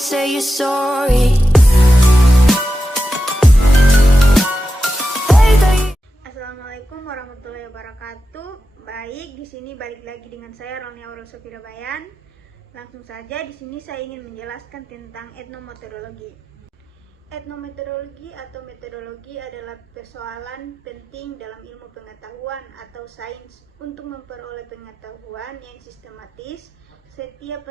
say you're sorry. Assalamualaikum warahmatullahi wabarakatuh. Baik, di sini balik lagi dengan saya Roni Aurel Sofira Bayan. Langsung saja di sini saya ingin menjelaskan tentang etnometodologi. Etnometodologi atau metodologi adalah persoalan penting dalam ilmu pengetahuan atau sains. Untuk memperoleh pengetahuan yang sistematis, setiap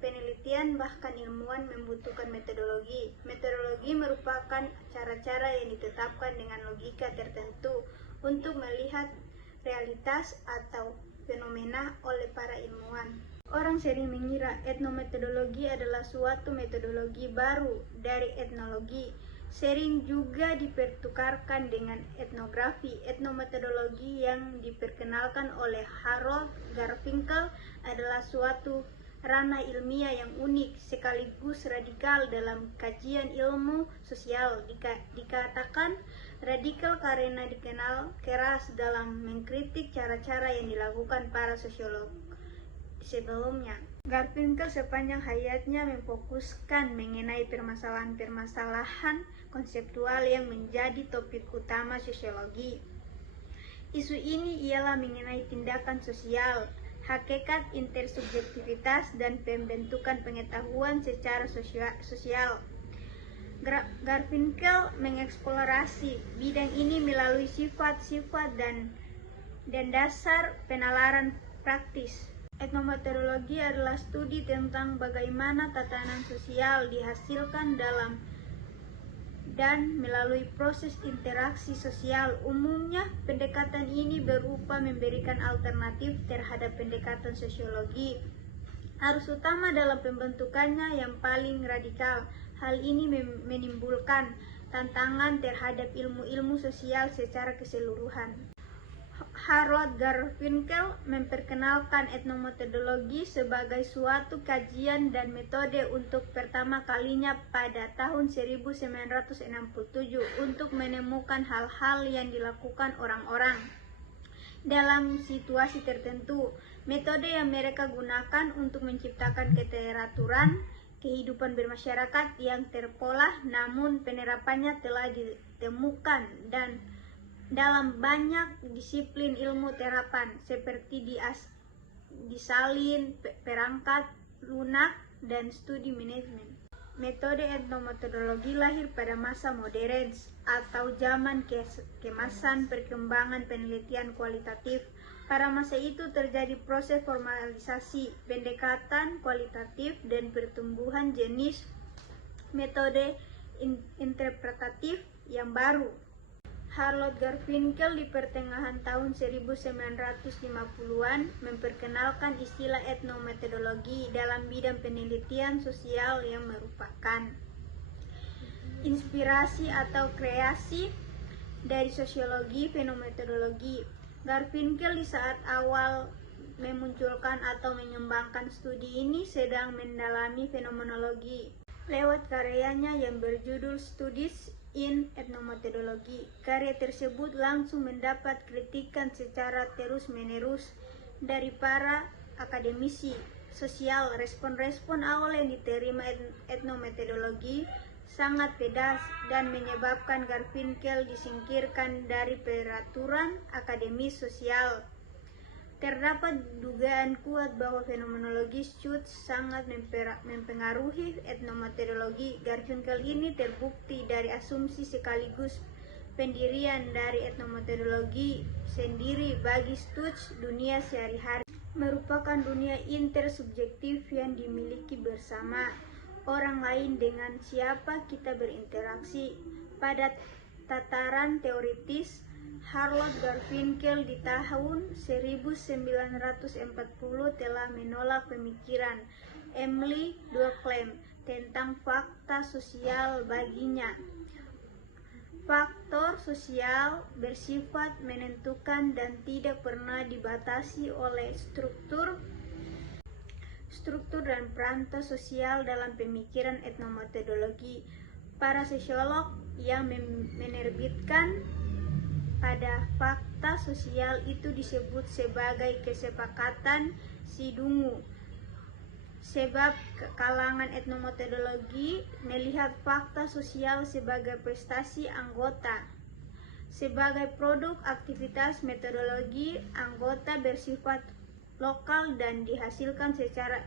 penelitian bahkan ilmuwan membutuhkan metodologi. Metodologi merupakan cara-cara yang ditetapkan dengan logika tertentu untuk melihat realitas atau fenomena oleh para ilmuwan. Orang sering mengira etnometodologi adalah suatu metodologi baru dari etnologi. Sering juga dipertukarkan dengan etnografi. Etnometodologi yang diperkenalkan oleh Harold Garfinkel adalah suatu ranah ilmiah yang unik sekaligus radikal dalam kajian ilmu sosial. Dikatakan radikal karena dikenal keras dalam mengkritik cara-cara yang dilakukan para sosiolog sebelumnya. Garfinkel sepanjang hayatnya memfokuskan mengenai permasalahan-permasalahan konseptual yang menjadi topik utama sosiologi. Isu ini ialah mengenai tindakan sosial, hakikat intersubjektivitas, dan pembentukan pengetahuan secara sosial. Garfinkel mengeksplorasi bidang ini melalui sifat-sifat dan dasar penalaran praktis. Etnometodologi adalah studi tentang bagaimana tatanan sosial dihasilkan dalam dan melalui proses interaksi sosial. Umumnya, pendekatan ini berupa memberikan alternatif terhadap pendekatan sosiologi. Arus utama dalam pembentukannya yang paling radikal. Hal ini menimbulkan tantangan terhadap ilmu-ilmu sosial secara keseluruhan. Harold Garfinkel memperkenalkan etnometodologi sebagai suatu kajian dan metode untuk pertama kalinya pada tahun 1967 untuk menemukan hal-hal yang dilakukan orang-orang dalam situasi tertentu. Metode yang mereka gunakan untuk menciptakan keteraturan kehidupan bermasyarakat yang terpola, namun penerapannya telah ditemukan dan dalam banyak disiplin ilmu terapan seperti disalin, perangkat lunak, dan studi manajemen. Metode etnometodologi lahir pada masa modern atau zaman kemasan perkembangan penelitian kualitatif. Pada masa itu terjadi proses formalisasi pendekatan kualitatif dan pertumbuhan jenis metode interpretatif yang baru. Harold Garfinkel di pertengahan tahun 1950-an memperkenalkan istilah etnometodologi dalam bidang penelitian sosial yang merupakan inspirasi atau kreasi dari sosiologi fenomenologi. Garfinkel di saat awal memunculkan atau mengembangkan studi ini sedang mendalami fenomenologi lewat karyanya yang berjudul Studies in Ethnomethodology. Karya tersebut langsung mendapat kritikan secara terus-menerus dari para akademisi sosial. Respon-respon awal yang diterima etnometodologi sangat pedas dan menyebabkan Garfinkel disingkirkan dari peraturan akademis sosial. Terdapat dugaan kuat bahwa fenomenologi Schutz sangat mempengaruhi etnometodologi. Garfinkel ini terbukti dari asumsi sekaligus pendirian dari etnometodologi sendiri. Bagi Schutz, dunia sehari-hari merupakan dunia intersubjektif yang dimiliki bersama orang lain dengan siapa kita berinteraksi. Pada tataran teoritis, Harold Garfinkel di tahun 1940 telah menolak pemikiran Emile Durkheim tentang fakta sosial. Baginya, faktor sosial bersifat menentukan dan tidak pernah dibatasi oleh struktur dan perantai sosial. Dalam pemikiran etnometodologi, para sosiolog yang menerbitkan pada fakta sosial itu disebut sebagai kesepakatan si dungu. Sebab kalangan etnometodologi melihat fakta sosial sebagai prestasi anggota. Sebagai produk aktivitas metodologi, anggota bersifat lokal dan dihasilkan secara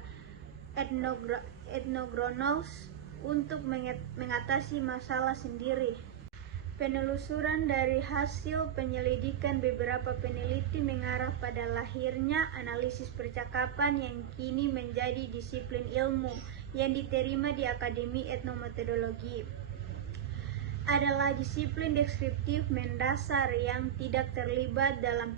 etnogronos untuk mengatasi masalah sendiri. Penelusuran dari hasil penyelidikan beberapa peneliti mengarah pada lahirnya analisis percakapan yang kini menjadi disiplin ilmu yang diterima di Akademi Etnometodologi. Adalah disiplin deskriptif mendasar yang tidak terlibat dalam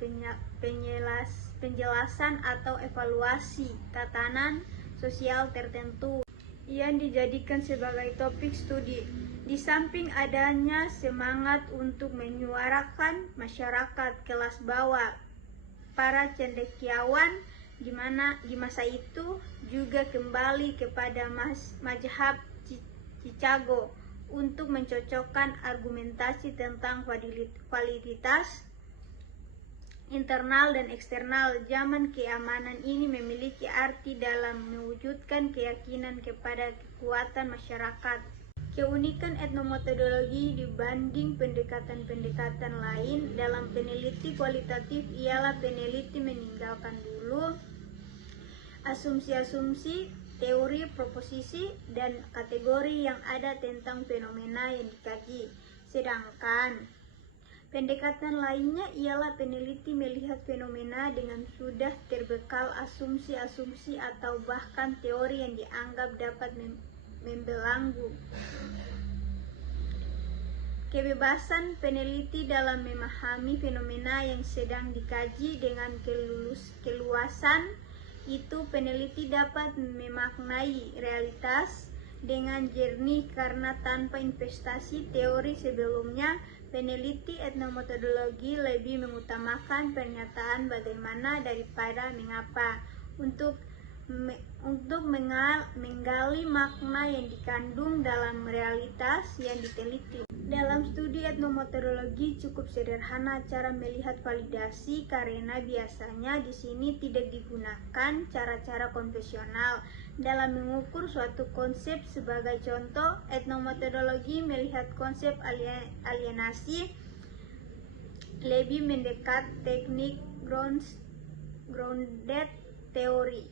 penjelasan atau evaluasi tatanan sosial tertentu yang dijadikan sebagai topik studi. Di samping adanya semangat untuk menyuarakan masyarakat kelas bawah, para cendekiawan di masa itu juga kembali kepada mazhab Chicago untuk mencocokkan argumentasi tentang validitas internal dan eksternal. Zaman keamanan ini memiliki arti dalam mewujudkan keyakinan kepada kekuatan masyarakat. Keunikan etnometodologi dibanding pendekatan-pendekatan lain dalam peneliti kualitatif ialah peneliti meninggalkan dulu asumsi-asumsi, teori, proposisi, dan kategori yang ada tentang fenomena yang dikaji. Sedangkan pendekatan lainnya ialah peneliti melihat fenomena dengan sudah terbekal asumsi-asumsi atau bahkan teori yang dianggap dapat membelenggu kebebasan peneliti dalam memahami fenomena yang sedang dikaji. Dengan keluasan itu, peneliti dapat memaknai realitas dengan jernih karena tanpa investasi teori sebelumnya. Peneliti etnometodologi lebih mengutamakan pernyataan bagaimana daripada mengapa untuk menggali makna yang dikandung dalam realitas yang diteliti. Dalam studi etnometodologi cukup sederhana cara melihat validasi karena biasanya di sini tidak digunakan cara-cara konvensional dalam mengukur suatu konsep. Sebagai contoh, etnometodologi melihat konsep alienasi lebih mendekat teknik grounded theory.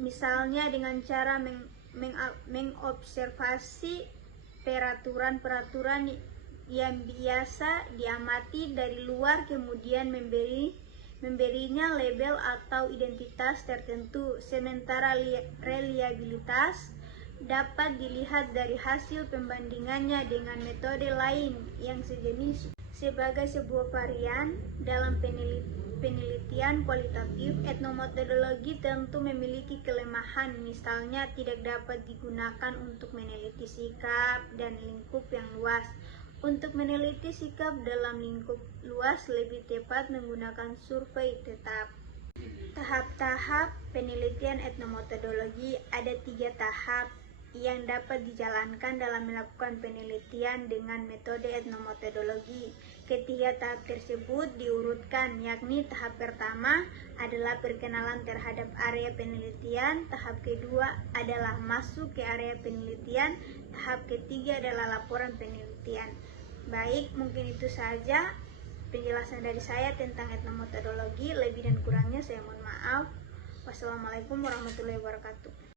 Misalnya dengan cara mengobservasi peraturan-peraturan yang biasa diamati dari luar, kemudian memberinya label atau identitas tertentu. Sementara reliabilitas dapat dilihat dari hasil pembandingannya dengan metode lain yang sejenis. Sebagai sebuah varian dalam penelitian kualitatif, etnometodologi tentu memiliki kelemahan, misalnya tidak dapat digunakan untuk meneliti sikap dan lingkup yang luas. Untuk meneliti sikap dalam lingkup luas lebih tepat menggunakan survei tetap. Tahap-tahap penelitian etnometodologi. Ada 3 tahap yang dapat dijalankan dalam melakukan penelitian dengan metode etnometodologi. Ketiga tahap tersebut diurutkan, yakni tahap pertama adalah perkenalan terhadap area penelitian, tahap kedua adalah masuk ke area penelitian, tahap ketiga adalah laporan penelitian. Baik, mungkin itu saja penjelasan dari saya tentang etnometodologi. Lebih dan kurangnya saya mohon maaf. Wassalamualaikum warahmatullahi wabarakatuh.